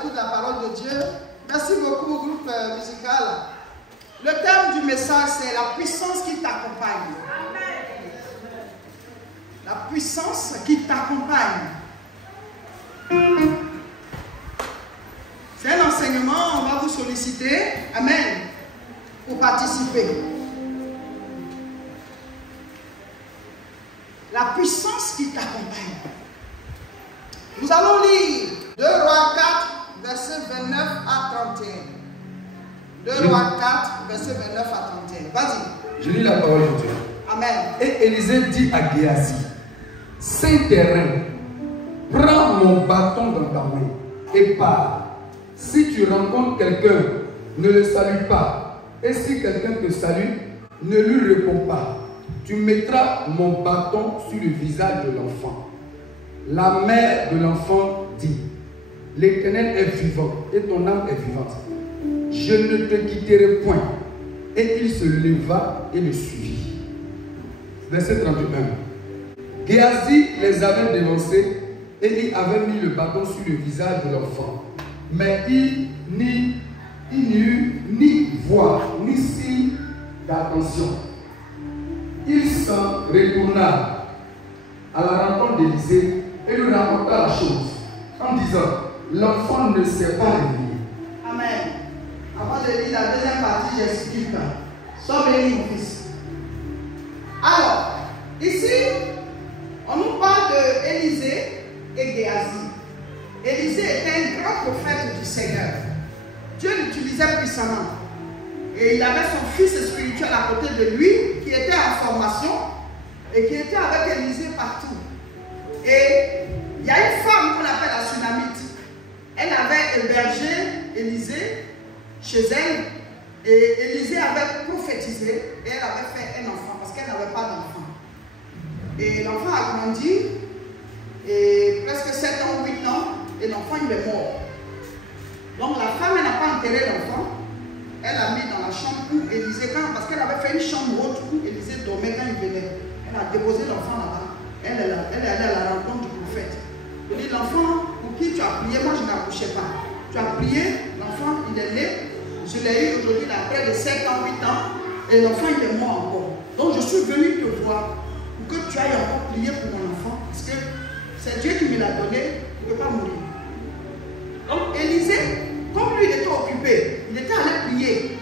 l'écoute de la parole de Dieu. Merci beaucoup, groupe musical. Le thème du message, c'est la puissance qui t'accompagne. La puissance qui t'accompagne. C'est un enseignement, on va vous solliciter. Amen. Pour participer. La puissance qui t'accompagne. Nous allons lire 2 Rois 4, versets 29 à 31. 2 Rois 4, versets 29 à 31. Vas-y. Je lis la parole de Dieu. Amen. Et Élisée dit à Géasi, Saint terrain, prends mon bâton dans ta main et pars. Si tu rencontres quelqu'un, ne le salue pas. Et si quelqu'un te salue, ne lui réponds pas. Tu mettras mon bâton sur le visage de l'enfant. La mère de l'enfant dit, l'Éternel est vivant et ton âme est vivante. Je ne te quitterai point. Et il se leva et le suivit. Verset 31. Géasi les avait dévancés et il avait mis le bâton sur le visage de l'enfant. Mais il n'y eut ni voix, ni signe d'attention. Il s'en retourna à la rencontre d'Élisée et lui rapporta la chose en disant, l'enfant ne s'est pas réveillé. Amen. Avant de lire la deuxième partie, j'explique. Sois béni, mon fils. Alors, ici, on nous parle d'Élisée et Géasi. Élisée était un grand prophète du Seigneur. Dieu l'utilisait puissamment. Et il avait son fils spirituel à côté de lui, qui était en formation et qui était avec Élisée partout. Et il y a une femme qu'on appelle la Sunamite. Elle avait hébergé Élisée chez elle. Et Élisée avait prophétisé et elle avait fait un enfant parce qu'elle n'avait pas d'enfant. Et l'enfant a grandi, et presque 7 ans, 8 ans, et l'enfant il est mort. Donc la femme elle n'a pas enterré l'enfant, elle l'a mis dans la chambre où Élisée, parce qu'elle avait fait une chambre haute où Élisée dormait quand il venait. Elle a déposé l'enfant là-bas. Elle est allée à la rencontre du prophète. Elle dit, l'enfant pour qui tu as prié, moi je n'accouchais pas. Tu as prié, l'enfant il est né. Je l'ai eu aujourd'hui, il a près de 7 ans, 8 ans, et l'enfant il est mort encore. Donc je suis venu te voir pour que tu ailles encore prier pour mon enfant, parce que c'est Dieu qui me l'a donné, il ne peut pas mourir. Donc Élisée, comme lui il était occupé, il était allé prier.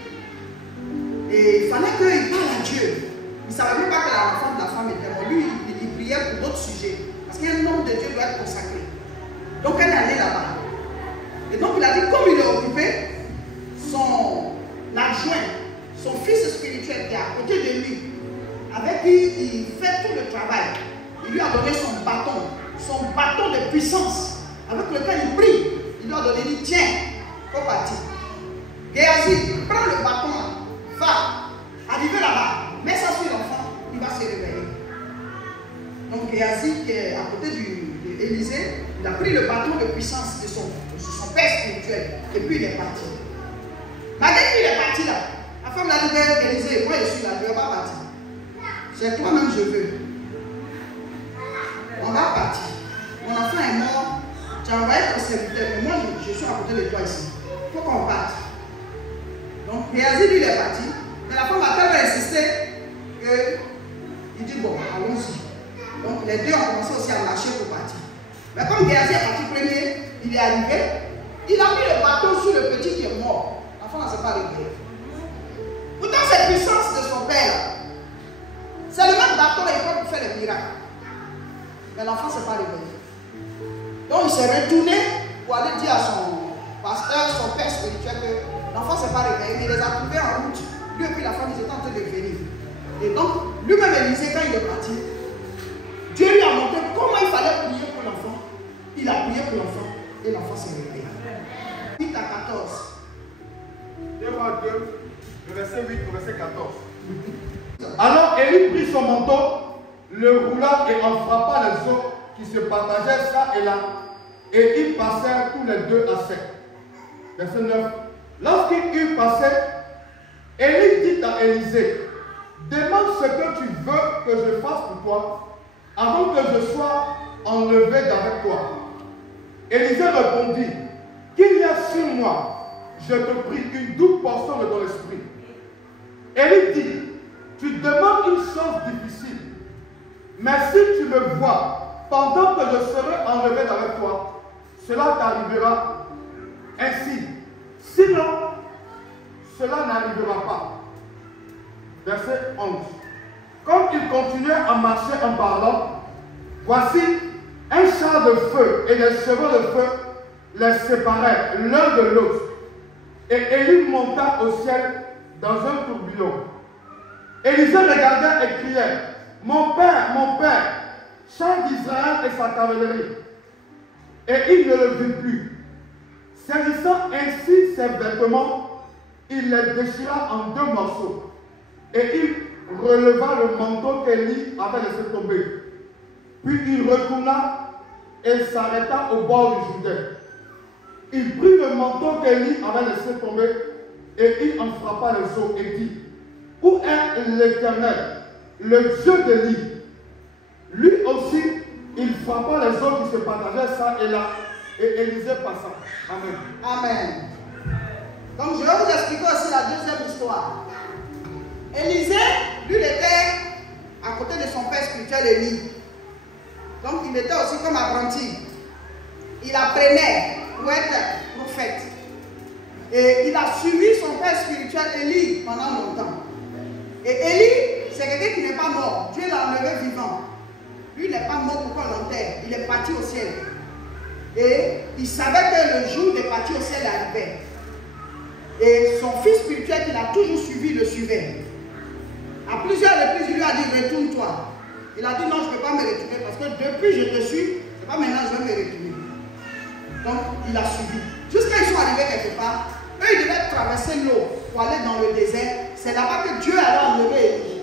Et il fallait qu'il parle à Dieu. Il ne savait même pas que l'enfant de la femme était mort. Lui, il priait pour d'autres sujets. Parce qu'un homme de Dieu doit être consacré. Donc elle est allée là-bas. Et donc il a dit, comme il est occupé, son adjoint, son fils spirituel qui est à côté de lui, avec qui il fait tout le travail, il lui a donné son bâton de puissance, avec lequel il prie. Il lui a donné, il dit, tiens, il faut partir. Géasi, prends le bâton là, va, arriver là-bas, mets ça sur l'enfant, il va se réveiller. Donc Géasi, qui est à côté d'Élisée, il a pris le bâton de puissance de son père spirituel, et puis il est parti. Malgré qu'il est parti là, la femme l'a dit à Élisée, moi je suis là, je ne vais pas partir. C'est toi-même je veux. On va partir. Mon enfant est mort, tu as envoyé ton serviteur, mais moi je suis à côté de toi ici. Il faut qu'on parte. Donc Géasi lui il est parti, mais la femme a tellement insisté qu'il dit bon, allons-y. Donc les deux ont commencé aussi à marcher pour partir. Mais comme Géasi est parti premier, il est arrivé, il a mis le bâton sur le petit qui est mort. L'enfant ne s'est pas réveillé. Pourtant, cette puissance de son père, c'est le même bâton et il peut faire les miracles. Mais l'enfant ne s'est pas réveillé. Donc il s'est retourné pour aller dire à son pasteur, son père spirituel, que l'enfant ne s'est pas réveillé. Mais il les a trouvés en route. Lui et puis la femme, ils étaient en train de venir. Et donc, lui-même Élisée, quand il est parti, Dieu lui a montré comment il fallait prier pour l'enfant. Il a prié pour l'enfant et l'enfant s'est réveillé. 8 à 14. 2 Rois 2, le verset 8 au verset 14. Alors Élie prit son manteau, le roula et en frappa les eaux qui se partageaient ça et là, et ils passèrent tous les deux à sec. Verset 9. Lorsqu'ils eurent passé, Élie dit à Élisée, demande ce que tu veux que je fasse pour toi, avant que je sois enlevé d'avec toi. Élisée répondit, qu'il y a sur moi, je te prie, une double portion de ton esprit. Élie dit, tu demandes une chose difficile, mais si tu me vois, pendant que je serai enlevé avec toi, cela t'arrivera ainsi. Sinon, cela n'arrivera pas. Verset 11. Comme il continuait à marcher en parlant, voici un char de feu et des chevaux de feu les séparaient l'un de l'autre. Et Élie monta au ciel dans un tourbillon. Élisée regardait et criait, mon père, char d'Israël et sa cavalerie. Et il ne le vit plus. Saisissant ainsi ses vêtements, il les déchira en 2 morceaux. Et il releva le manteau qu'Élie avait laissé tomber. Puis il retourna et s'arrêta au bord du Jourdain. Il prit le manteau qu'Élie avait laissé tomber et il en frappa les eaux et dit, où est l'Éternel, le Dieu d'Élie? Lui aussi, il frappa les eaux qui se partageaient ça et là, et Élisée passa. Amen. Amen. Donc je vais vous expliquer aussi la deuxième histoire. Élisée, lui, il était à côté de son père spirituel Élie. Donc il était aussi comme apprenti. Il apprenait pour être prophète. Et il a suivi son père spirituel Élie pendant longtemps. Et Élie, c'est quelqu'un qui n'est pas mort. Dieu l'a enlevé vivant. Lui, il n'est pas mort pour qu'on l'enterre. Il est parti au ciel. Et il savait que le jour de partir au ciel arrivait. Et son fils spirituel qu'il a toujours suivi, le suivait. À plusieurs reprises, il lui a dit, retourne-toi. Il a dit, non, je ne peux pas me retourner parce que depuis je te suis, c'est pas maintenant que je vais me retourner. Donc, il a suivi. Jusqu'à ils sont arrivés quelque part, eux, ils devaient traverser l'eau pour aller dans le désert. C'est là-bas que Dieu avait enlevé Élie.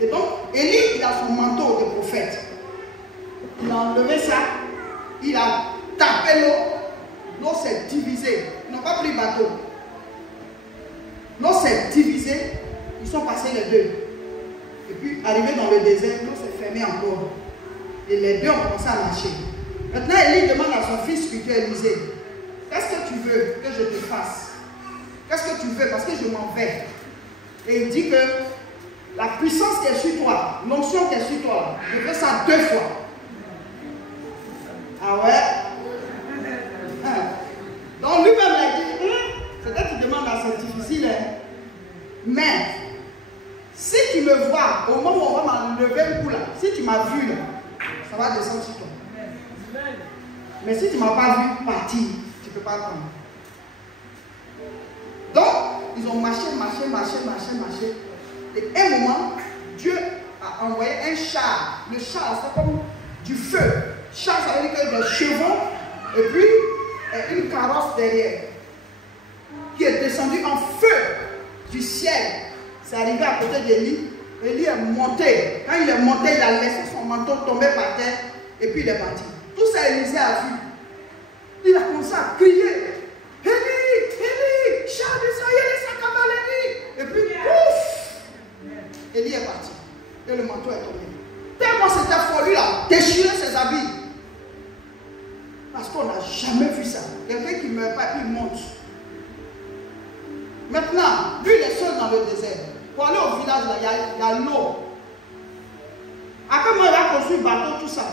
Et donc, Élie, il a son manteau de prophète. Il a enlevé ça. Il a tapé l'eau. L'eau s'est divisée. Ils n'ont pas pris bateau. L'eau s'est divisée. Ils sont passés les deux. Et puis, arrivé dans le désert, l'eau s'est fermée encore. Et les deux ont commencé à marcher. Maintenant, Élie demande à son fils spirituel Élisée, qu'est-ce que tu veux que je te fasse? Qu'est-ce que tu veux? Parce que je m'en vais. Et il dit que la puissance qui est sur toi, l'onction qui est sur toi, je fais ça 2 fois. Ah ouais? Donc lui-même il a dit, peut-être tu demandes là, c'est difficile, hein? Mais si tu me vois, au moment où on va m'enlever le coup là, si tu m'as vu là, ça va descendre sur toi. Mais si tu ne m'as pas vu partir, tu ne peux pas prendre. Donc, ils ont marché. Et à un moment, Dieu a envoyé un char. Le char, c'est comme du feu. Char, ça veut dire qu'il y a des chevaux et puis une carrosse derrière qui est descendue en feu du ciel. C'est arrivé à côté d'Élie. Élie est monté. Quand il est monté, il a laissé son manteau tomber par terre et puis il est parti. Tout ça, Élisée a vu. Il a commencé à crier. Élie, char d'Israël et sa cavalerie. Et puis, pouf, Élie est parti. Et le manteau est tombé. Tellement c'était fort, lui, il a déchiré ses habits. Parce qu'on n'a jamais vu ça. Quelqu'un qui ne meurt pas, puis il monte. Maintenant, lui, il est seul dans le désert. Pour aller au village, là, il y a l'eau. Après, moi, il a construit le bateau, tout ça.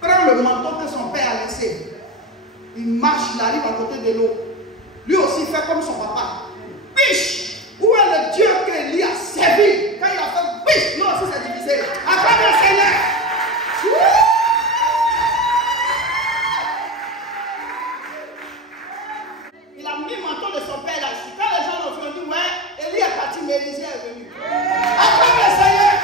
Prend le manteau que son père a laissé. Il marche, il arrive à côté de l'eau. Lui aussi fait comme son papa. Biche! Où est le Dieu que Élie a servi? Quand il a fait biche, lui aussi s'est divisé. Après le Seigneur. Il a mis le manteau de son père là-dessus. Quand les gens l'ont vu, on dit, ouais, Élie est parti, mais Élisée est venu. Après le Seigneur.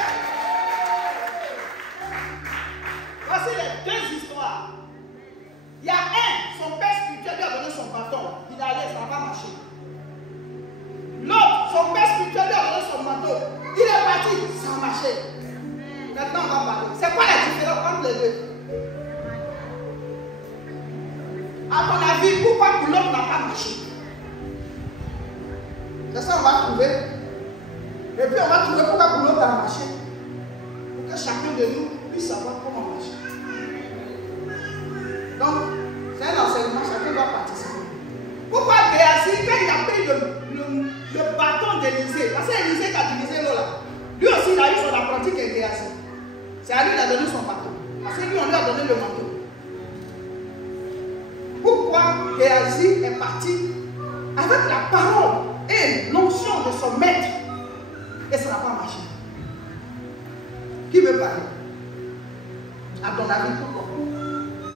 Voici les 2 histoires. Il y a son père spirituel lui a donné son bâton. Il est allé, ça va marcher. L'autre, son père spirituel lui a donné son manteau. Il est parti, ça a marché. Maintenant, on va parler. C'est quoi la différence entre les deux? À ton avis, pourquoi pour l'autre n'a pas marché? C'est ça qu'on va trouver. Et puis on va trouver pourquoi pour l'autre a marché. Pour que chacun de nous puisse savoir comment marcher. Donc, donné son bateau? Parce que lui, on lui a donné le manteau. Pourquoi Géasi est parti avec la parole et l'onction de son maître et ça n'a pas marché? Qui veut parler? À ton avis, pourquoi?